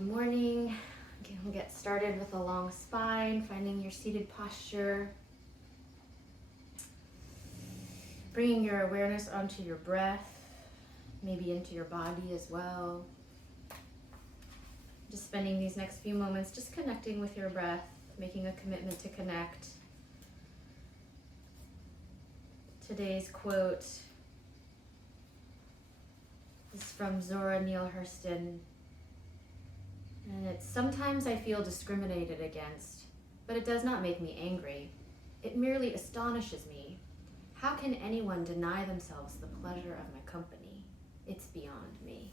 Good morning. Okay, we'll get started with a long spine, finding your seated posture. Bringing your awareness onto your breath, maybe into your body as well. Just spending these next few moments just connecting with your breath, making a commitment to connect. Today's quote is from Zora Neale Hurston, and it's, "Sometimes I feel discriminated against, but it does not make me angry. It merely astonishes me. How can anyone deny themselves the pleasure of my company? It's beyond me."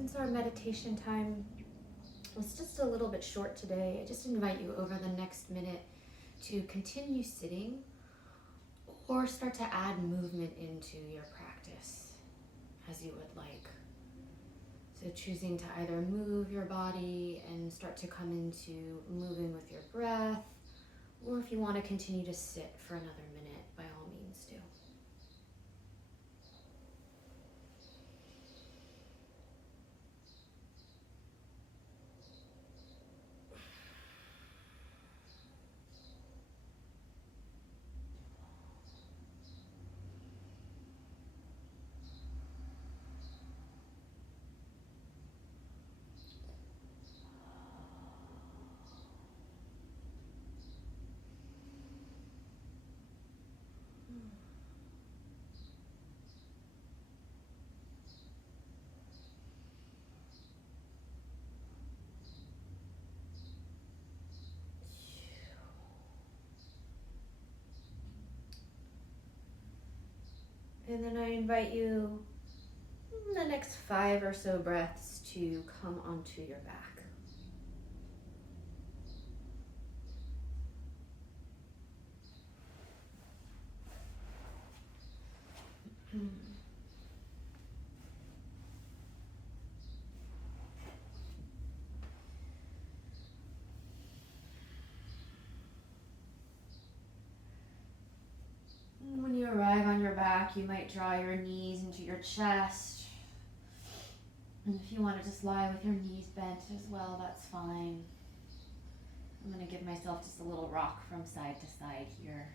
Since our meditation time was just a little bit short today, I just invite you over the next minute to continue sitting or start to add movement into your practice as you would like. So choosing to either move your body and start to come into moving with your breath, or if you want to continue to sit for another minute, by all means do. And then I invite you in the next 5 or so breaths to come onto your back. When you arrive on your back, you might draw your knees into your chest. And if you want to just lie with your knees bent as well, that's fine. I'm going to give myself just a little rock from side to side here.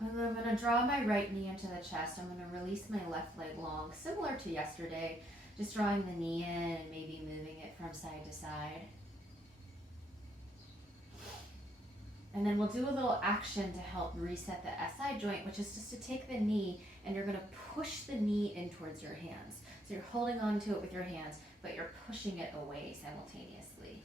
And I'm going to draw my right knee into the chest. I'm going to release my left leg long, similar to yesterday, just drawing the knee in and maybe moving it from side to side. And then we'll do a little action to help reset the SI joint, which is just to take the knee and you're going to push the knee in towards your hands. So you're holding on to it with your hands, but you're pushing it away simultaneously.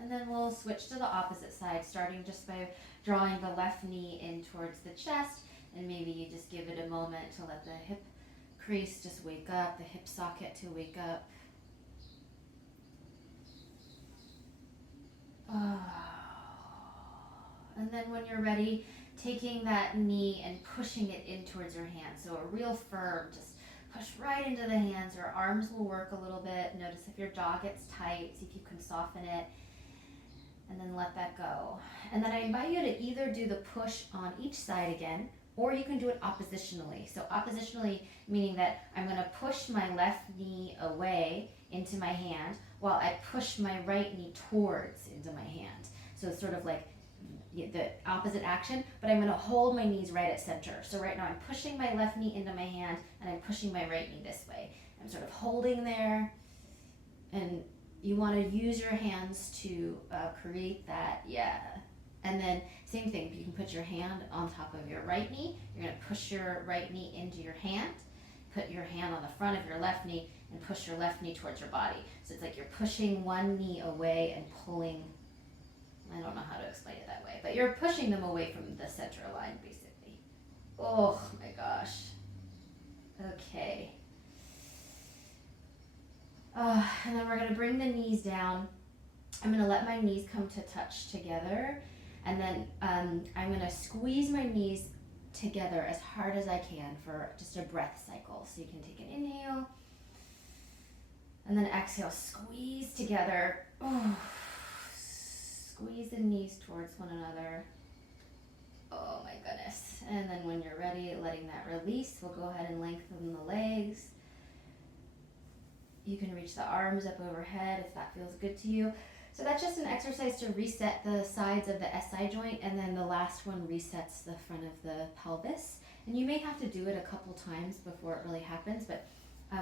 And then we'll switch to the opposite side, starting just by drawing the left knee in towards the chest, and maybe you just give it a moment to let the hip crease just wake up, the hip socket to wake up. And then when you're ready, taking that knee and pushing it in towards your hands. So a real firm, just push right into the hands. Your arms will work a little bit. Notice if your jaw gets tight, see if you can soften it. And then let that go. And then I invite you to either do the push on each side again, or you can do it oppositionally. So oppositionally meaning that I'm going to push my left knee away into my hand while I push my right knee towards into my hand. So it's sort of like the opposite action, but I'm going to hold my knees right at center. So right now I'm pushing my left knee into my hand and I'm pushing my right knee this way. I'm sort of holding there, and you want to use your hands to create that, And then same thing, you can put your hand on top of your right knee. You're going to push your right knee into your hand, put your hand on the front of your left knee, and push your left knee towards your body. So it's like you're pushing one knee away and pulling, I don't know how to explain it that way, but you're pushing them away from the center line, basically. Oh my gosh. Okay. And then we're going to bring the knees down. I'm going to let my knees come to touch together. And then I'm going to squeeze my knees together as hard as I can for just a breath cycle. So you can take an inhale. And then exhale, squeeze together. Squeeze the knees towards one another. Oh my goodness. And then when you're ready, letting that release, we'll go ahead and lengthen the legs. You can reach the arms up overhead if that feels good to you. So that's just an exercise to reset the sides of the SI joint, and then the last one resets the front of the pelvis. And you may have to do it a couple times before it really happens, but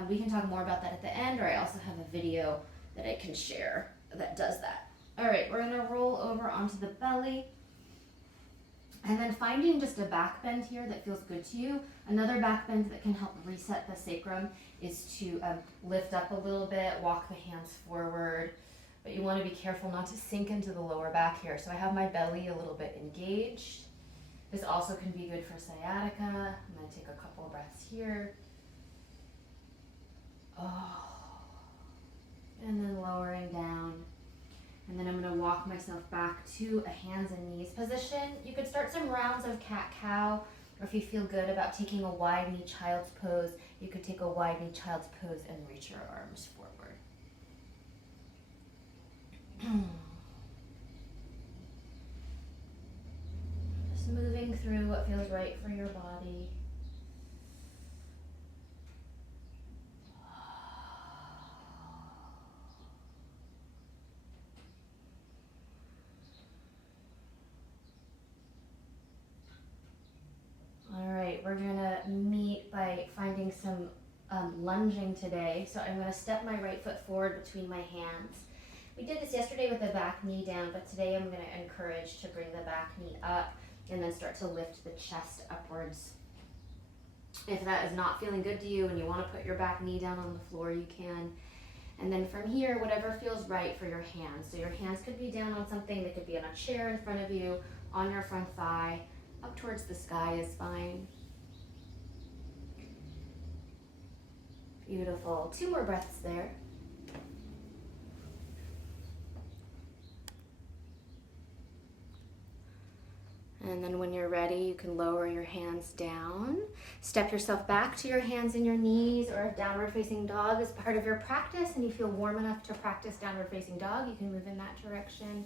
we can talk more about that at the end, or I also have a video that I can share that does that. All right, we're gonna roll over onto the belly. And then finding just a back bend here that feels good to you. Another back bend that can help reset the sacrum is to lift up a little bit, walk the hands forward, but you want to be careful not to sink into the lower back here. So I have my belly a little bit engaged. This also can be good for sciatica. I'm going to take a couple of breaths here. Oh. And then lowering down. And then I'm going to walk myself back to a hands and knees position. You could start some rounds of cat-cow, or if you feel good about taking a wide knee child's pose, you could take a wide knee child's pose and reach your arms forward. Just moving through what feels right for your body. All right, we're gonna meet by finding some lunging today. So I'm gonna step my right foot forward between my hands. We did this yesterday with the back knee down, but today I'm gonna encourage to bring the back knee up and then start to lift the chest upwards. If that is not feeling good to you and you wanna put your back knee down on the floor, you can. And then from here, whatever feels right for your hands. So your hands could be down on something, they could be on a chair in front of you, on your front thigh, up towards the sky is fine. Beautiful. 2 more breaths there. And then when you're ready, you can lower your hands down. Step yourself back to your hands and your knees, or if downward facing dog is part of your practice and you feel warm enough to practice downward facing dog, you can move in that direction.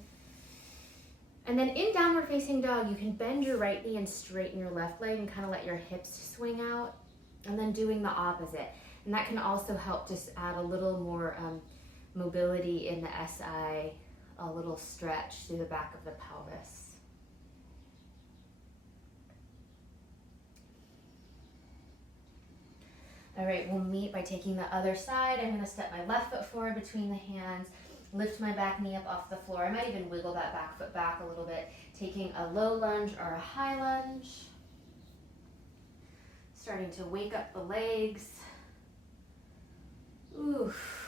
And then in downward facing dog, you can bend your right knee and straighten your left leg and kind of let your hips swing out, and then doing the opposite. And that can also help just add a little more mobility in the SI, a little stretch through the back of the pelvis. All right, we'll meet by taking the other side. I'm gonna step my left foot forward between the hands, lift my back knee up off the floor. I might even wiggle that back foot back a little bit, taking a low lunge or a high lunge. Starting to wake up the legs. Oof.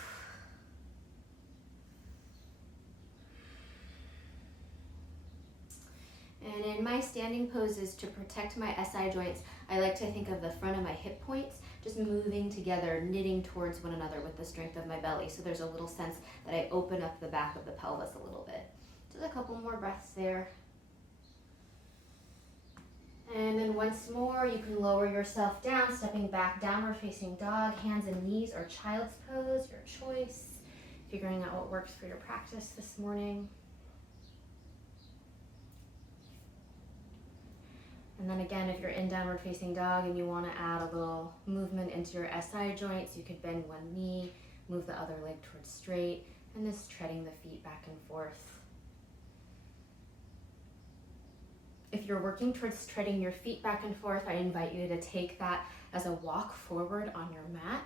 And in my standing poses, to protect my SI joints, I like to think of the front of my hip points just moving together, knitting towards one another with the strength of my belly. So there's a little sense that I open up the back of the pelvis a little bit. Just a couple more breaths there. And then once more, you can lower yourself down, stepping back, downward facing dog, hands and knees, or child's pose, your choice. Figuring out what works for your practice this morning. And then again, if you're in downward facing dog and you want to add a little movement into your SI joints, you could bend one knee, move the other leg towards straight, and just treading the feet back and forth. If you're working towards treading your feet back and forth, I invite you to take that as a walk forward on your mat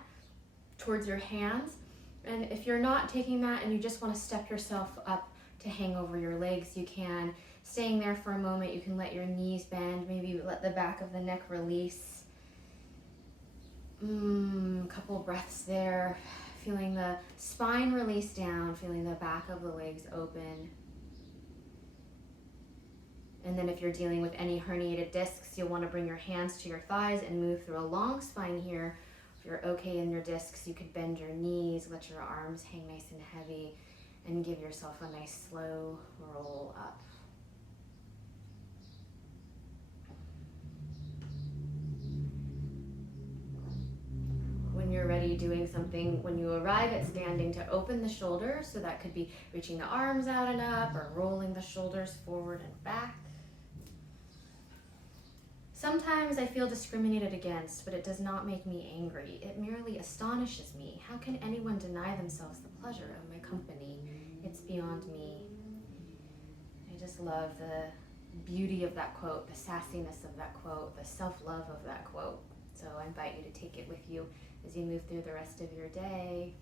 towards your hands. And if you're not taking that and you just want to step yourself up to hang over your legs, you can. Staying there for a moment, you can let your knees bend, maybe let the back of the neck release. Couple breaths there, feeling the spine release down, feeling the back of the legs open. And then if you're dealing with any herniated discs, you'll want to bring your hands to your thighs and move through a long spine here. If you're okay in your discs, you could bend your knees, let your arms hang nice and heavy, and give yourself a nice slow roll up. When you're ready, doing something, when you arrive at standing, to open the shoulders, so that could be reaching the arms out and up or rolling the shoulders forward and back. Sometimes I feel discriminated against, but it does not make me angry. It merely astonishes me. How can anyone deny themselves the pleasure of my company? It's beyond me. I just love the beauty of that quote, the sassiness of that quote, the self-love of that quote. So I invite you to take it with you as you move through the rest of your day.